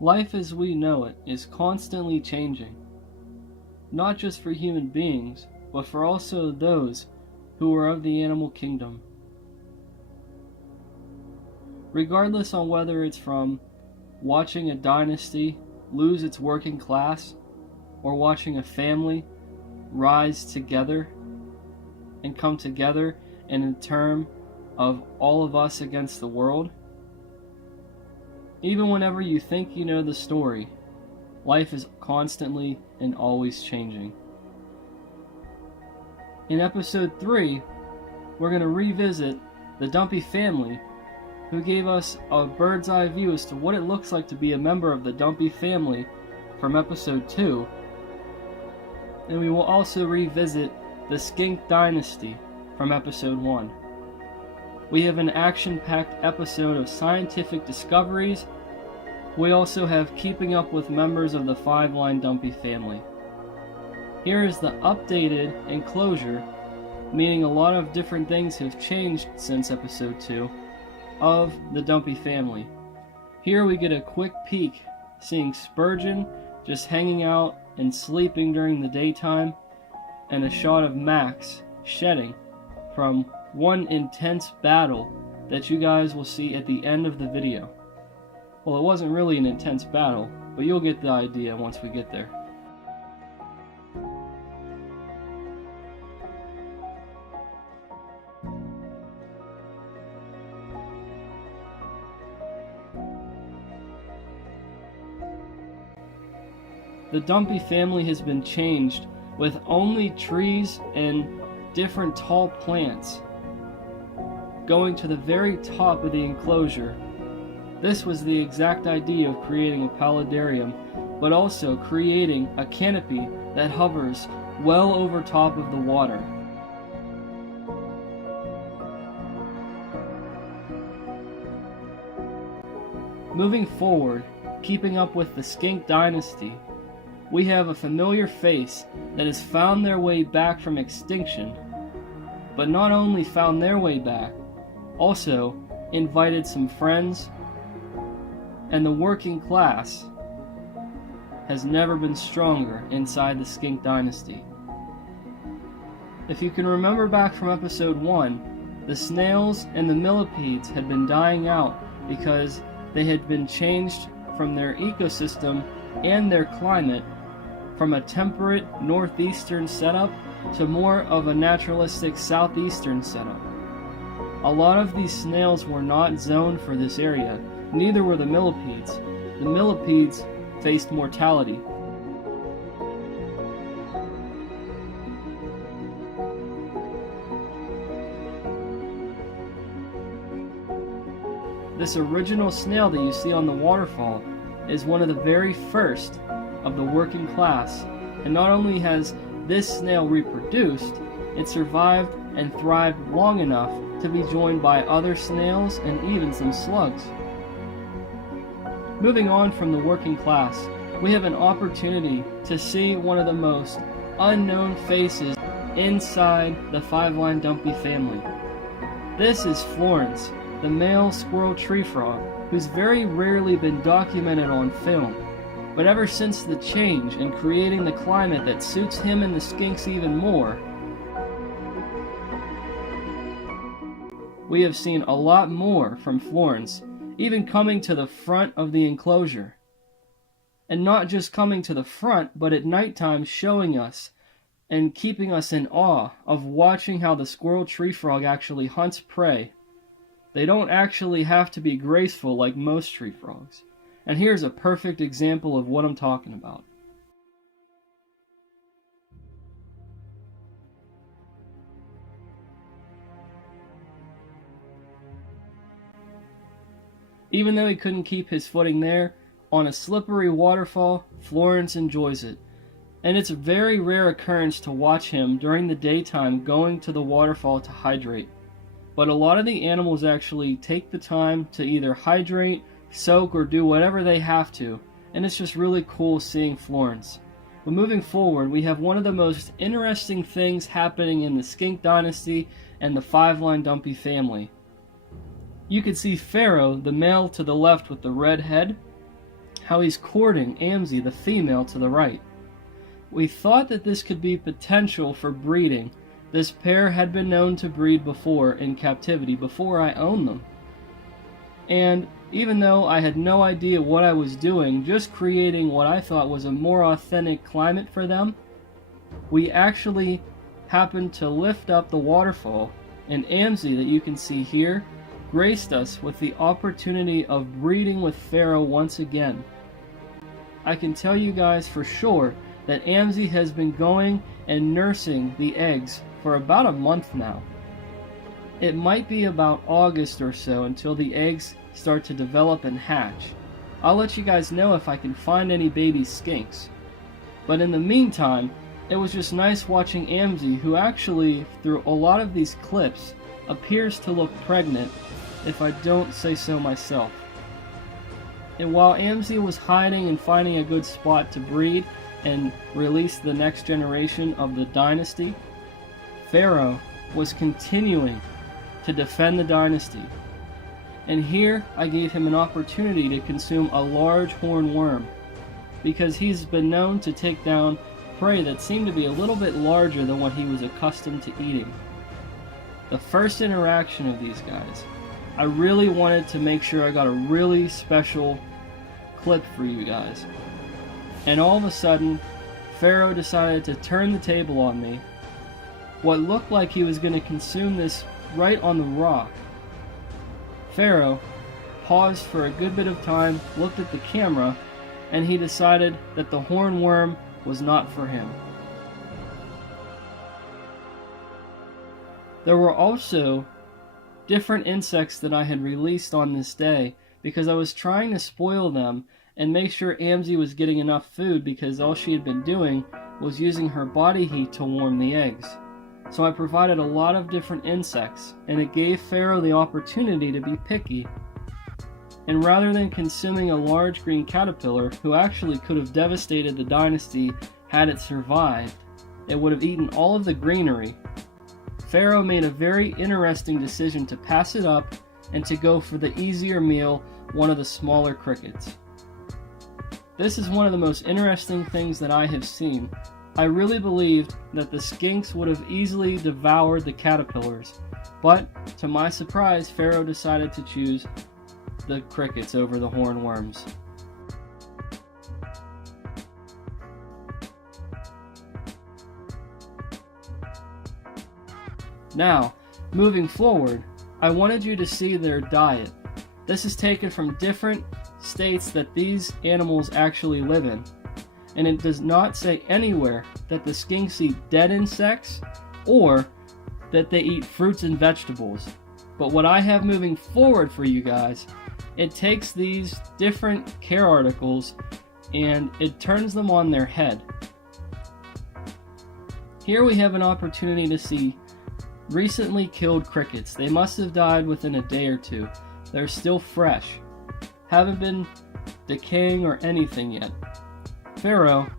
Life as we know it is constantly changing, not just for human beings, but for also those who are of the animal kingdom. Regardless on whether it's from watching a dynasty lose its working class, or watching a family rise together and come together in terms of all of us against the world, even whenever you think you know the story, life is constantly and always changing. In episode 3, we're going to revisit the Dumpy family, who gave us a bird's eye view as to what it looks like to be a member of the Dumpy family from episode 2. And we will also revisit the Skink Dynasty from episode 1. We have an action-packed episode of scientific discoveries. We also have keeping up with members of the 5-line Dumpy family. Here is the updated enclosure, meaning a lot of different things have changed since episode 2 of the Dumpy family. Here we get a quick peek, seeing Spurgeon just hanging out and sleeping during the daytime, and a shot of Max shedding from one intense battle that you guys will see at the end of the video. Well, it wasn't really an intense battle, but you'll get the idea once we get there. The Dumpy family has been changed with only trees and different tall plants going to the very top of the enclosure. This was the exact idea of creating a paludarium, but also creating a canopy that hovers well over top of the water. Moving forward, keeping up with the Skink Dynasty, we have a familiar face that has found their way back from extinction, but not only found their way back, also invited some friends, and the working class has never been stronger inside the Skink Dynasty. If you can remember back from episode 1, the snails and the millipedes had been dying out because they had been changed from their ecosystem and their climate from a temperate northeastern setup to more of a naturalistic southeastern setup. A lot of these snails were not zoned for this area, neither were the millipedes. The millipedes faced mortality. This original snail that you see on the waterfall is one of the very first of the working class, and not only has this snail reproduced, it survived and thrived long enough to be joined by other snails and even some slugs. Moving on from the working class, we have an opportunity to see one of the most unknown faces inside the 5-line Dumpy family. This is Florence, the male squirrel tree frog, who's very rarely been documented on film. But ever since the change in creating the climate that suits him and the skinks even more, we have seen a lot more from Florence, even coming to the front of the enclosure. And not just coming to the front, but at nighttime showing us and keeping us in awe of watching how the squirrel tree frog actually hunts prey. They don't actually have to be graceful like most tree frogs. And here's a perfect example of what I'm talking about. Even though he couldn't keep his footing there, on a slippery waterfall, Florence enjoys it. And it's a very rare occurrence to watch him during the daytime going to the waterfall to hydrate. But a lot of the animals actually take the time to either hydrate, soak, or do whatever they have to, and it's just really cool seeing Florence. But moving forward, we have one of the most interesting things happening in the Skink Dynasty and the 5-line Dumpy family. You can see Pharaoh, the male to the left with the red head, how he's courting Amzie, the female to the right. We thought that this could be potential for breeding. This pair had been known to breed before in captivity, before I owned them. And even though I had no idea what I was doing, just creating what I thought was a more authentic climate for them, we actually happened to lift up the waterfall, and Amzie, that you can see here, graced us with the opportunity of breeding with Pharaoh once again. I can tell you guys for sure that Amzie has been going and nursing the eggs for about a month now. It might be about August or so until the eggs start to develop and hatch. I'll let you guys know if I can find any baby skinks. But in the meantime, it was just nice watching Amzie, who actually, through a lot of these clips, appears to look pregnant, if I don't say so myself. And while Amzie was hiding and finding a good spot to breed and release the next generation of the Dynasty, Pharaoh was continuing to defend the Dynasty. And here I gave him an opportunity to consume a large horned worm, because he's been known to take down prey that seemed to be a little bit larger than what he was accustomed to eating. The first interaction of these guys, I really wanted to make sure I got a really special clip for you guys. And all of a sudden, Pharaoh decided to turn the table on me. What looked like he was going to consume this right on the rock. Pharaoh paused for a good bit of time, looked at the camera, and he decided that the hornworm was not for him. There were also different insects that I had released on this day because I was trying to spoil them and make sure Amzie was getting enough food, because all she had been doing was using her body heat to warm the eggs. So I provided a lot of different insects, and it gave Pharaoh the opportunity to be picky. And rather than consuming a large green caterpillar, who actually could have devastated the Dynasty had it survived, it would have eaten all of the greenery. Pharaoh made a very interesting decision to pass it up and to go for the easier meal, one of the smaller crickets. This is one of the most interesting things that I have seen. I really believed that the skinks would have easily devoured the caterpillars, but to my surprise, Pharaoh decided to choose the crickets over the hornworms. Now, moving forward, I wanted you to see their diet. This is taken from different states that these animals actually live in, and it does not say anywhere that the skinks eat dead insects or that they eat fruits and vegetables. But what I have moving forward for you guys, it takes these different care articles and it turns them on their head. Here we have an opportunity to see recently killed crickets. They must have died within a day or two. They're still fresh, haven't been decaying or anything yet. Pharaoh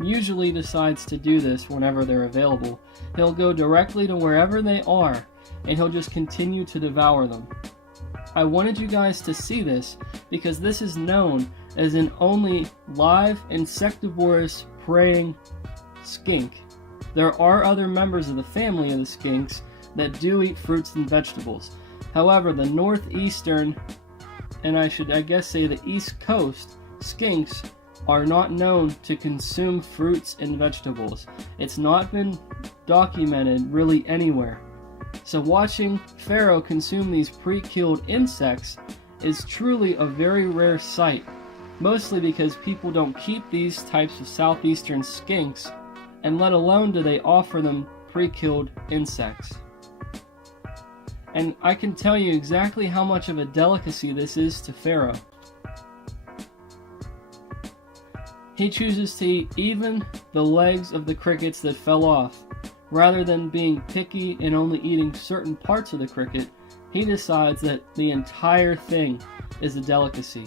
usually decides to do this whenever they're available. He'll go directly to wherever they are and he'll just continue to devour them. I wanted you guys to see this because this is known as an only live insectivorous preying skink. There are other members of the family of the skinks that do eat fruits and vegetables. However, the northeastern, and I guess say the East Coast skinks are not known to consume fruits and vegetables. It's not been documented really anywhere. So watching Pharaoh consume these pre-killed insects is truly a very rare sight, mostly because people don't keep these types of southeastern skinks, and let alone do they offer them pre-killed insects. And I can tell you exactly how much of a delicacy this is to Pharaoh. He chooses to eat even the legs of the crickets that fell off. Rather than being picky and only eating certain parts of the cricket, he decides that the entire thing is a delicacy.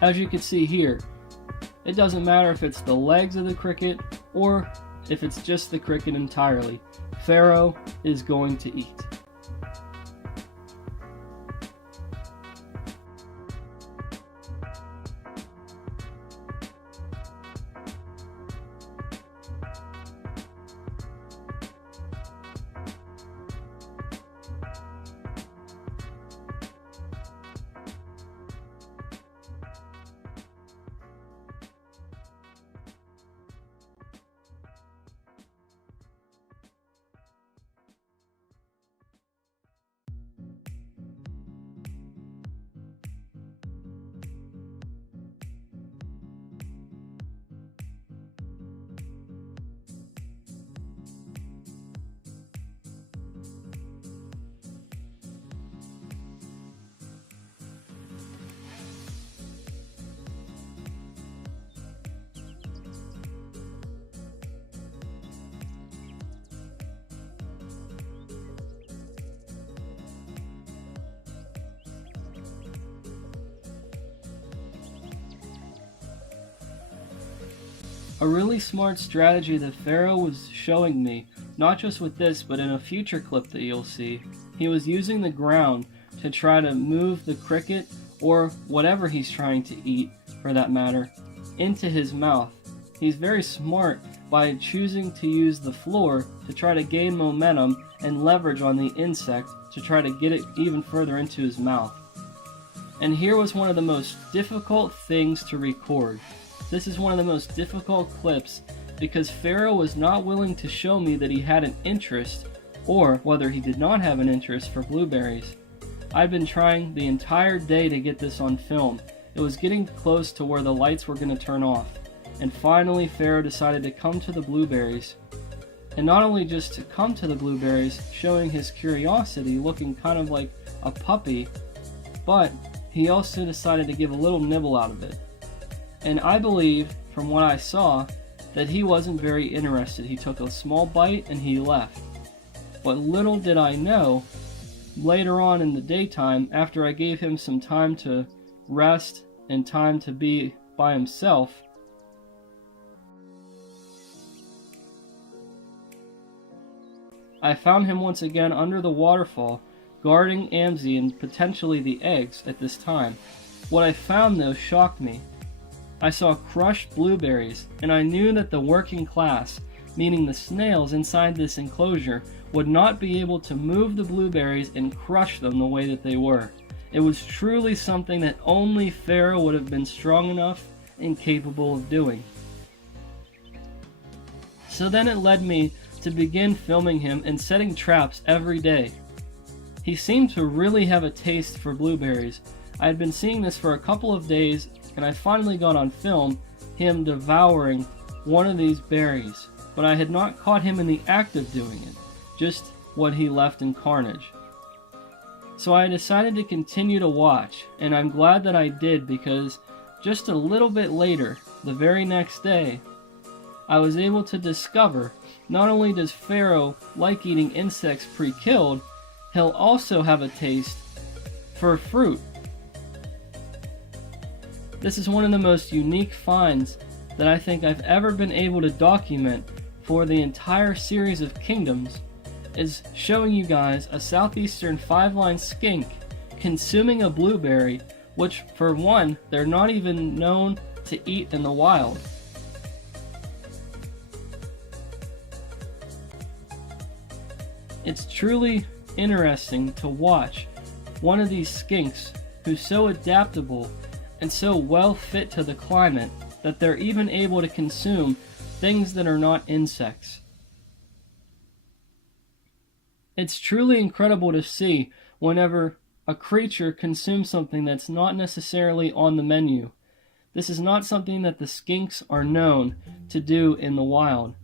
As you can see here, it doesn't matter if it's the legs of the cricket or if it's just the cricket entirely. Pharaoh is going to eat. A really smart strategy that Pharaoh was showing me, not just with this but in a future clip that you'll see. He was using the ground to try to move the cricket, or whatever he's trying to eat for that matter, into his mouth. He's very smart by choosing to use the floor to try to gain momentum and leverage on the insect to try to get it even further into his mouth. And here was one of the most difficult things to record. This is one of the most difficult clips because Pharaoh was not willing to show me that he had an interest, or whether he did not have an interest, for blueberries. I'd been trying the entire day to get this on film. It was getting close to where the lights were going to turn off. And finally Pharaoh decided to come to the blueberries. And not only just to come to the blueberries, showing his curiosity, looking kind of like a puppy, but he also decided to give a little nibble out of it. And I believe, from what I saw, that he wasn't very interested. He took a small bite and he left. But little did I know, later on in the daytime, after I gave him some time to rest and time to be by himself, I found him once again under the waterfall, guarding Amzie and potentially the eggs at this time. What I found though shocked me. I saw crushed blueberries, and I knew that the working class, meaning the snails inside this enclosure, would not be able to move the blueberries and crush them the way that they were. It was truly something that only Pharaoh would have been strong enough and capable of doing. So then it led me to begin filming him and setting traps every day. He seemed to really have a taste for blueberries. I had been seeing this for a couple of days, and I finally got on film him devouring one of these berries, but I had not caught him in the act of doing it, just what he left in carnage. So I decided to continue to watch, and I'm glad that I did, because just a little bit later, the very next day, I was able to discover not only does Pharaoh like eating insects pre-killed, he'll also have a taste for fruit. This is one of the most unique finds that I think I've ever been able to document for the entire series of Kingdoms, is showing you guys a southeastern 5-line skink consuming a blueberry, which for one, they're not even known to eat in the wild. It's truly interesting to watch one of these skinks who's so adaptable and so well fit to the climate that they're even able to consume things that are not insects. It's truly incredible to see whenever a creature consumes something that's not necessarily on the menu. This is not something that the skinks are known to do in the wild.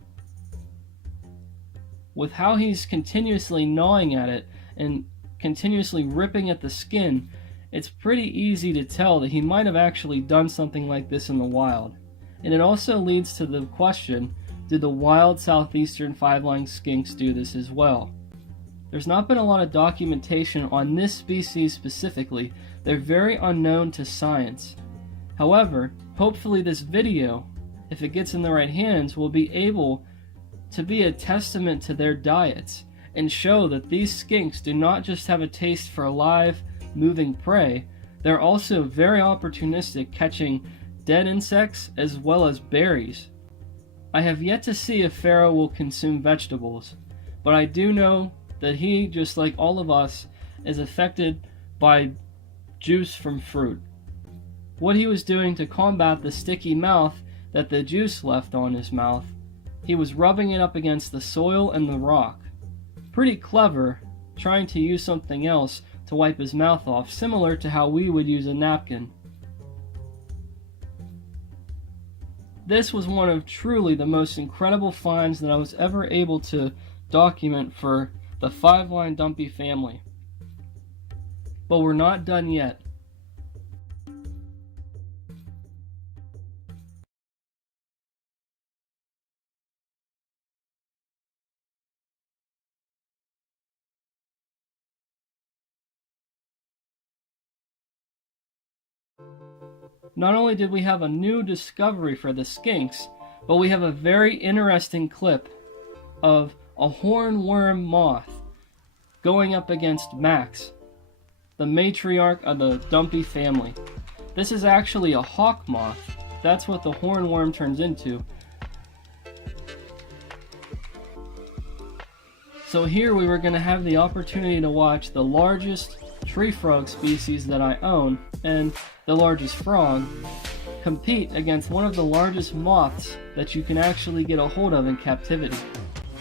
With how he's continuously gnawing at it and continuously ripping at the skin, it's pretty easy to tell that he might have actually done something like this in the wild. And it also leads to the question, do the wild southeastern 5-line skinks do this as well? There's not been a lot of documentation on this species specifically. They're very unknown to science. However, hopefully this video, if it gets in the right hands, will be able to be a testament to their diets and show that these skinks do not just have a taste for live, moving prey, they're also very opportunistic, catching dead insects as well as berries. I have yet to see if Pharaoh will consume vegetables, but I do know that he, just like all of us, is affected by juice from fruit. What he was doing to combat the sticky mouth that the juice left on his mouth, he was rubbing it up against the soil and the rock. Pretty clever, trying to use something else to wipe his mouth off, similar to how we would use a napkin. This was one of truly the most incredible finds that I was ever able to document for the 5-line Dumpy family. But we're not done yet. Not only did we have a new discovery for the skinks, But we have a very interesting clip of a hornworm moth going up against Max, the matriarch of the Dumpy family. This is actually a hawk moth. That's what the hornworm turns into. So here we were going to have the opportunity to watch the largest tree frog species that I own, and the largest frog, compete against one of the largest moths that you can actually get a hold of in captivity.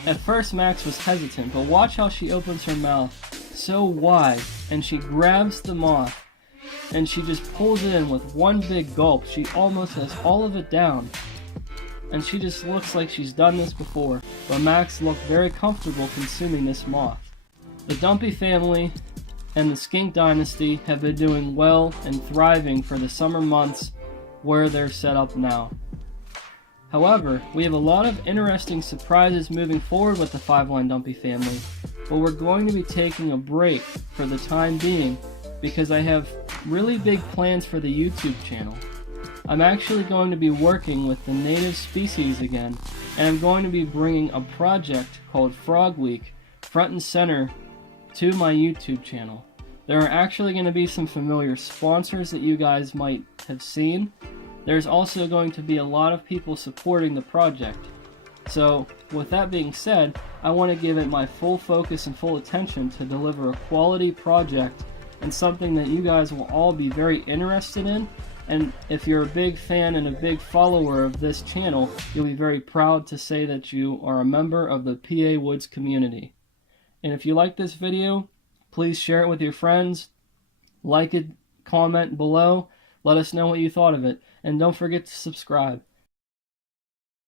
At first Max was hesitant, but watch how she opens her mouth so wide, and she grabs the moth, and she just pulls it in with one big gulp. She almost has all of it down, and she just looks like she's done this before, but Max looked very comfortable consuming this moth. The Dumpy family and the Skink Dynasty have been doing well and thriving for the summer months where they're set up now. However, we have a lot of interesting surprises moving forward with the 5-line Dumpy family, but we're going to be taking a break for the time being because I have really big plans for the YouTube channel. I'm actually going to be working with the native species again, and I'm going to be bringing a project called Frog Week front and center to my YouTube channel. There are actually going to be some familiar sponsors that you guys might have seen. There's also going to be a lot of people supporting the project. So, with that being said, I want to give it my full focus and full attention to deliver a quality project and something that you guys will all be very interested in. And if you're a big fan and a big follower of this channel, you'll be very proud to say that you are a member of the PA Woods community. And if you like this video, please share it with your friends, like it, comment below, let us know what you thought of it, and don't forget to subscribe.